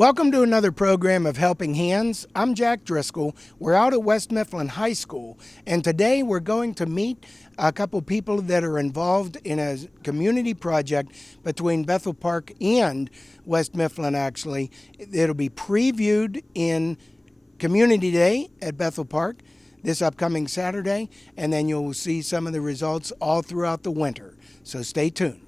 Welcome to another program of Helping Hands. I'm Jack Driscoll. We're out at West Mifflin High School, and today we're going to meet a couple people that are involved in a community project between Bethel Park and West Mifflin, actually. It'll be previewed in Community Day at Bethel Park this upcoming Saturday, and then you'll see some of the results all throughout the winter. So stay tuned.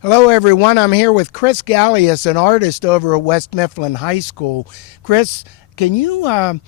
Hello, everyone. I'm here with Chris Gallius, an artist over at West Mifflin High School. Chris, can you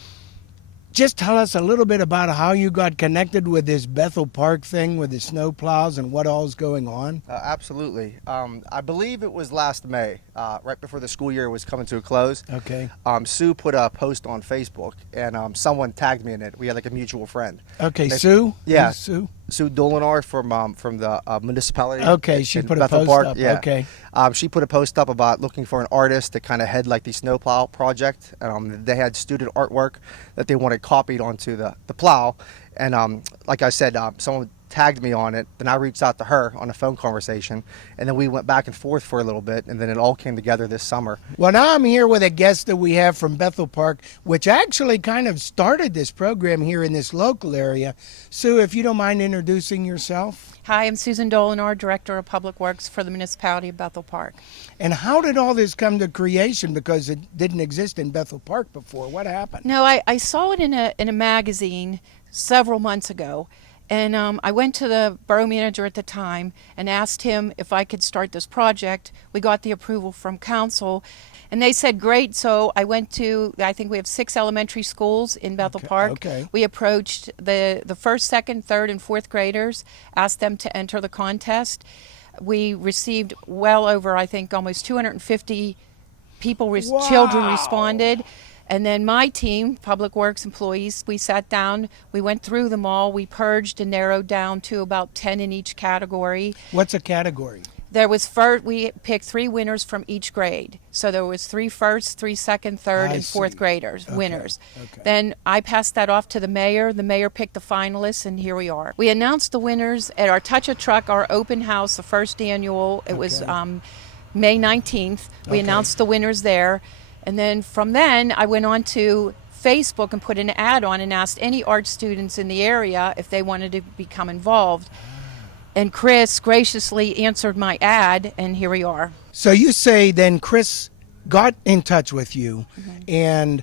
just tell us a little bit about how you got connected with this Bethel Park thing with the snow plows and what all's going on? Absolutely. I believe it was last May, right before the school year was coming to a close. Okay. Sue put a post on Facebook, and someone tagged me in it. We had like a mutual friend. Okay, Sue? Yeah. Who's Sue? Sue Dolinar from the municipality. Okay, she in put a Bethel post Park. up. Yeah. Okay. She put a post up about looking for an artist to kind of head like the snowplow project. They had student artwork that they wanted copied onto the plow, and like I said, someone tagged me on it. Then I reached out to her on a phone conversation, and then we went back and forth for a little bit, and then it all came together this summer. Well, now I'm here with a guest that we have from Bethel Park, which actually kind of started this program here in this local area. Sue, if you don't mind introducing yourself. Hi, I'm Susan Dolinar, Director of Public Works for the municipality of Bethel Park. And how did all this come to creation? Because it didn't exist in Bethel Park before. What happened? No, I saw it in a magazine several months ago, and I went to the borough manager at the time and asked him if I could start this project. We got the approval from council, and they said great. So I went to, I think we have 6 elementary schools in Bethel Park. Okay. We approached the first, second, third, and fourth graders, asked them to enter the contest. We received well over, I think, almost 250 people, children responded. And then my team, Public Works employees, we sat down, we went through them all, we purged and narrowed down to about 10 in each category. What's a category? There was we picked 3 winners from each grade. So there was 3 first, 3 second, third, and fourth graders, winners. Okay. Then I passed that off to the mayor. The mayor picked the finalists, and here we are. We announced the winners at our Touch a Truck, our open house, the first annual. It was May 19th. We announced the winners there. And then from then, I went on to Facebook and put an ad on and asked any art students in the area if they wanted to become involved. And Chris graciously answered my ad, and here we are. So you say then Chris got in touch with you, and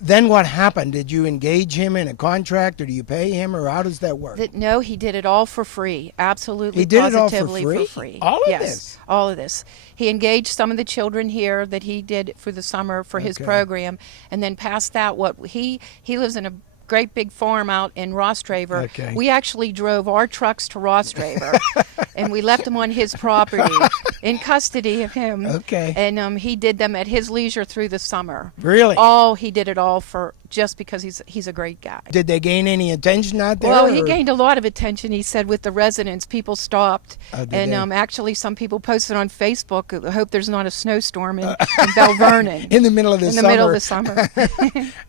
then what happened? Did you engage him in a contract, or do you pay him, or how does that work? No, he did it all for free. Absolutely, He did it all for positively free? for free. All of yes, this? all of this. He engaged some of the children here that he did for the summer for his program, and then passed out what he lives in a great big farm out in Rostraver. Okay. We actually drove our trucks to Rostraver, and we left them on his property in custody of him. Okay. And he did them at his leisure through the summer. Really? He did it all for just because he's a great guy. Did they gain any attention out there? Well, he or- gained a lot of attention, he said, with the residents. People stopped. Oh, did And they? actually, some people posted on Facebook, I hope there's not a snowstorm in Bell Vernon. in the middle of the in summer. the middle of the summer.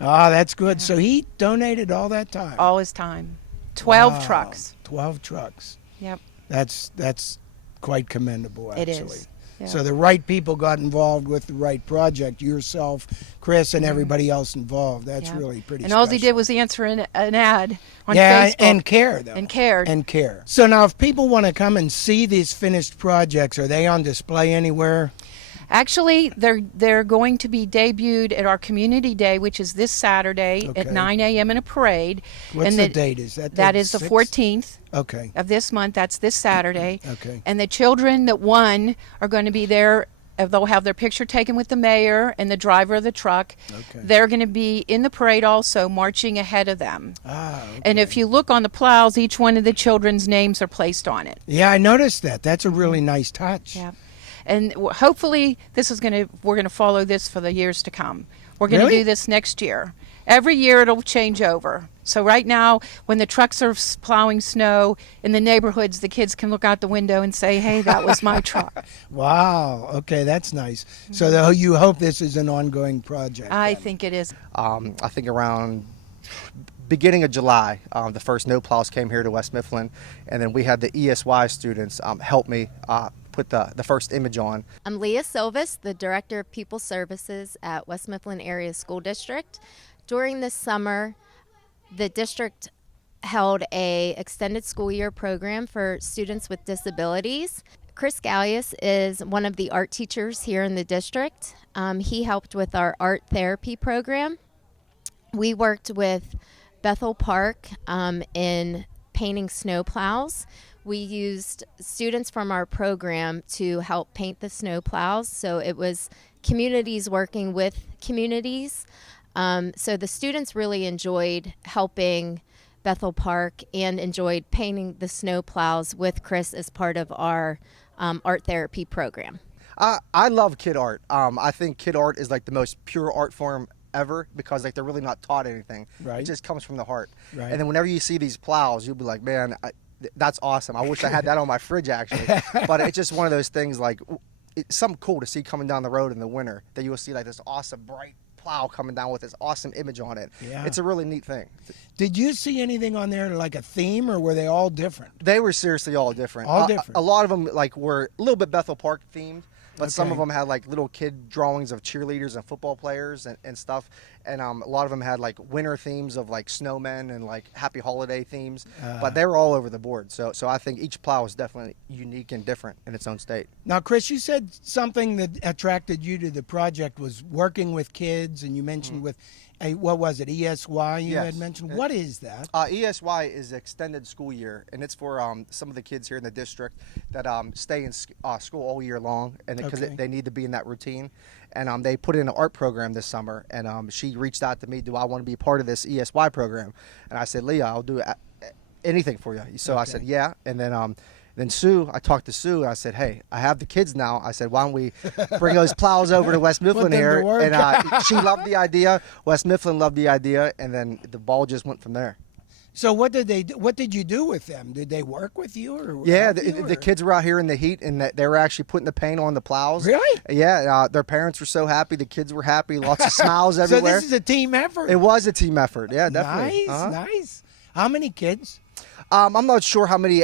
Oh, that's good. So he donated all that time. All his time. 12 Wow. trucks. 12 trucks. Yep. That's quite commendable, actually. It is. Yeah. So the right people got involved with the right project, yourself, Chris, and everybody else involved. That's Yeah. really pretty And special. all he did was answer an ad on yeah, Facebook. and care, though. And cared. And care. So now if people want to come and see these finished projects, are they on display anywhere? Actually, they're going to be debuted at our Community Day, which is this Saturday Okay. at 9 a.m. in a parade. What's and the date? Is that That is the 6th? 14th. Okay. Of this month. That's this Saturday. Okay. And the children that won are going to be there. They'll have their picture taken with the mayor and the driver of the truck. Okay. They're going to be in the parade also, marching ahead of them. Ah, okay. And if you look on the plows, each one of the children's names are placed on it. Yeah, I noticed that. That's a really nice touch. Yeah. And hopefully we're going to follow this for the years to come. We're going to Really? do this next year. Every year it'll change over. So right now, when the trucks are plowing snow in the neighborhoods, the kids can look out the window and say, hey, that was my truck. Wow. Okay, that's nice. So you hope this is an ongoing project. I then. think it is. I think around beginning of July, the first snowplows came here to West Mifflin, and then we had the ESY students help me put the first image on. I'm Leah Silvis, the Director of People Services at West Mifflin Area School District. During this summer, the district held a extended school year program for students with disabilities. Chris Gallius is one of the art teachers here in the district. He helped with our art therapy program. We worked with Bethel Park in painting snowplows. We used students from our program to help paint the snowplows. So it was communities working with communities. So the students really enjoyed helping Bethel Park and enjoyed painting the snowplows with Chris as part of our art therapy program. I love kid art. I think kid art is like the most pure art form ever, because like they're really not taught anything. Right. It just comes from the heart. Right. And then whenever you see these plows, you'll be like, man, that's awesome. I wish I had that on my fridge actually. But it's just one of those things, like it's something cool to see coming down the road in the winter, that you will see like this awesome bright plow coming down with this awesome image on it. Yeah. It's a really neat thing. Did you see anything on there like a theme, or were they all different? They were seriously all different. All different. A lot of them like were a little bit Bethel Park themed, but some Okay. of them had like little kid drawings of cheerleaders and football players and stuff. And a lot of them had like winter themes of like snowmen and like happy holiday themes. But they were all over the board. So I think each plow is definitely unique and different in its own state. Now, Chris, you said something that attracted you to the project was working with kids, and you mentioned with, what was it, ESY you Yes. had mentioned? What is that? ESY is extended school year, and it's for some of the kids here in the district that stay in school all year long, and because Okay. they need to be in that routine. And they put in an art program this summer, and she reached out to me, do I want to be part of this ESY program? And I said, Leah, I'll do anything for you. So I said, yeah. And then Sue, I talked to Sue, and I said, hey, I have the kids now. I said, why don't we bring those plows over to West Mifflin them to here? work. And she loved the idea. West Mifflin loved the idea, and then the ball just went from there. So what did they do? What did you do with them? Did they work with you? Or Yeah, help the, you, the or- kids were out here in the heat, and they were actually putting the paint on the plows. Really? Yeah, their parents were so happy. The kids were happy. Lots of smiles So everywhere. this is a team effort. It was a team effort. Yeah, definitely. Nice, nice. How many kids? I'm not sure how many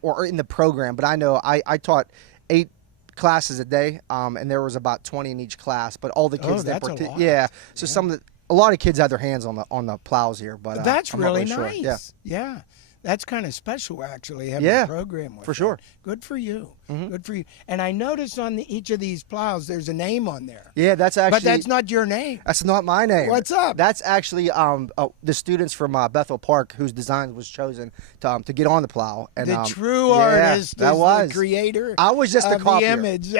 were in the program, but I know I taught 8 classes a day, and there was about 20 in each class. But all the kids that that's a lot. yeah. So a lot of kids had their hands on the plows here. But That's I'm not really sure. nice. Yeah. That's kind of special, actually, having Yeah, a program with for that. sure. Good for you. Good for you. And I noticed on each of these plows, there's a name on there. Yeah, that's actually. But that's not your name. That's not my name. What's up? That's actually the students from Bethel Park whose design was chosen to get on the plow. And The true yeah, artist that is was the creator. I was just a of the copier. image.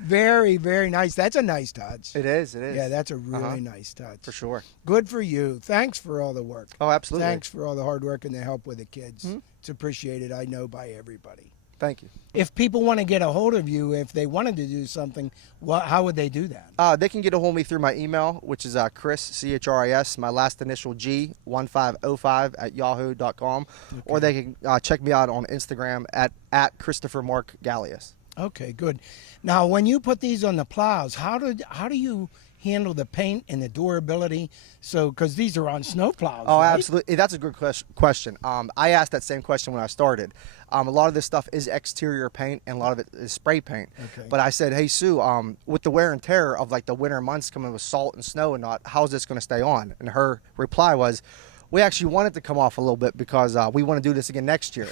Very, very nice. That's a nice touch. It is. It is. Yeah, that's a really nice touch. for sure. Good for you. Thanks for all the work. Oh, absolutely. Thanks for all the hard work and the help with the kids. It's appreciated, I know, by everybody. Thank you. If people want to get a hold of you, if they wanted to do something, how would they do that? They can get a hold of me through my email, which is Chris, C-H-R-I-S, my last initial G, 1505 at yahoo.com. Or they can check me out on Instagram at Christopher Mark Gallius. Okay, good. Now, when you put these on the plows, how do you handle the paint and the durability? So, because these are on snow plows. Oh, right? absolutely. That's a good question. I asked that same question when I started. A lot of this stuff is exterior paint, and a lot of it is spray paint. Okay. But I said, hey, Sue, with the wear and tear of like the winter months coming with salt and snow and not, how's this going to stay on? And her reply was, we actually want it to come off a little bit because we want to do this again next year.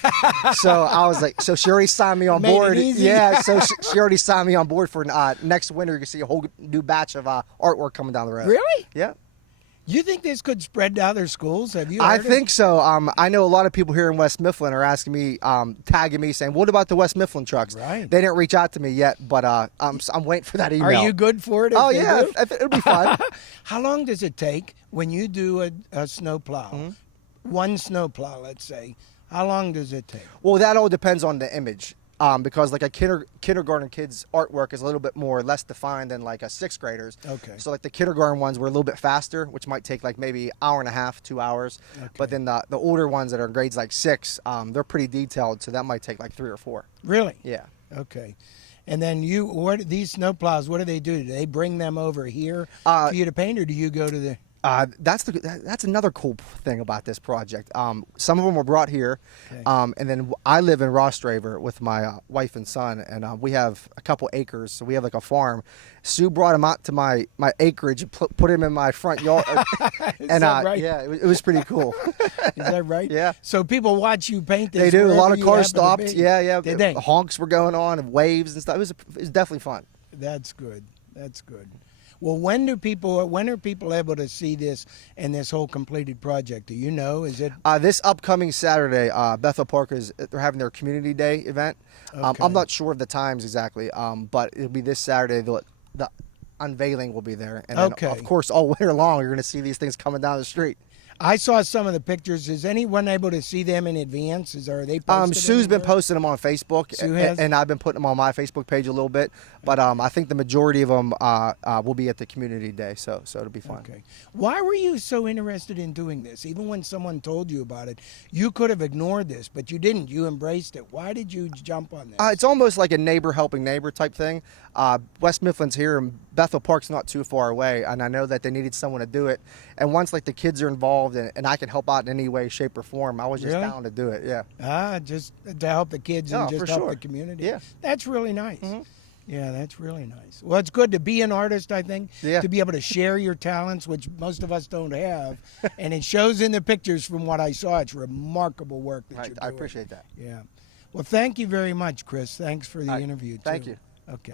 So I was like, so she already signed me on Made it board. easy. Yeah, so she already signed me on board for next winter. You can see a whole new batch of artwork coming down the road. Really? Yeah. You think this could spread to other schools? Have you? I heard of- think so. I know a lot of people here in West Mifflin are asking me, tagging me, saying, "What about the West Mifflin trucks?" Right. They didn't reach out to me yet, but I'm waiting for that email. Are you good for it? If Oh they yeah, do? it'll be fun. How long does it take when you do a snow plow? Mm-hmm. One snow plow, let's say. How long does it take? Well, that all depends on the image. Because like a kindergarten kid's artwork is a little bit less defined than like a 6th grader's. Okay. So like the kindergarten ones were a little bit faster, which might take like maybe hour and a half, 2 hours. Okay. But then the older ones that are grades like 6, they're pretty detailed, so that might take like 3 or 4. Really? Yeah. Okay. And then these snow plows, what do? Do they bring them over here Uh, for you to paint, or do you go to the? That's another cool thing about this project. Some of them were brought here, Okay. and then I live in Rostraver with my wife and son, and we have a couple acres, so we have like a farm. Sue brought him out to my acreage, and put him in my front yard, and that right? yeah, it was pretty cool. Is that right? Yeah. So people watch you paint this. They do. A lot wherever of you cars happen to stopped. be. Yeah. Did they? Honks were going on and waves and stuff. It was definitely fun. That's good. That's good. Well, when are people able to see this and this whole completed project? Do you know? Is it This upcoming Saturday, Bethel Park they're having their community day event. Okay. I'm not sure of the times exactly, but it'll be this Saturday. The unveiling will be there, and then, Okay. of course, all winter long, you're going to see these things coming down the street. I saw some of the pictures. Is anyone able to see them in advance? Are they posted Sue's been anywhere? posting them on Facebook, Sue has? and I've been putting them on my Facebook page a little bit. But I think the majority of them will be at the community day, so it'll be fun. Okay. Why were you so interested in doing this? Even when someone told you about it, you could have ignored this, but you didn't. You embraced it. Why did you jump on this? It's almost like a neighbor helping neighbor type thing. West Mifflin's here, and Bethel Park's not too far away, and I know that they needed someone to do it. And once like the kids are involved and I can help out in any way, shape, or form, I was just Really? down to do it. Yeah. Just to help the kids and Oh, just for help sure. the community. Yeah. That's really nice. Yeah, that's really nice. Well, it's good to be an artist, I think. Yeah. To be able to share your talents, which most of us don't have. And it shows in the pictures from what I saw. It's remarkable work that you're doing. I appreciate that. Yeah. Well, thank you very much, Chris. Thanks for the All right. interview, too. Thank you. Okay.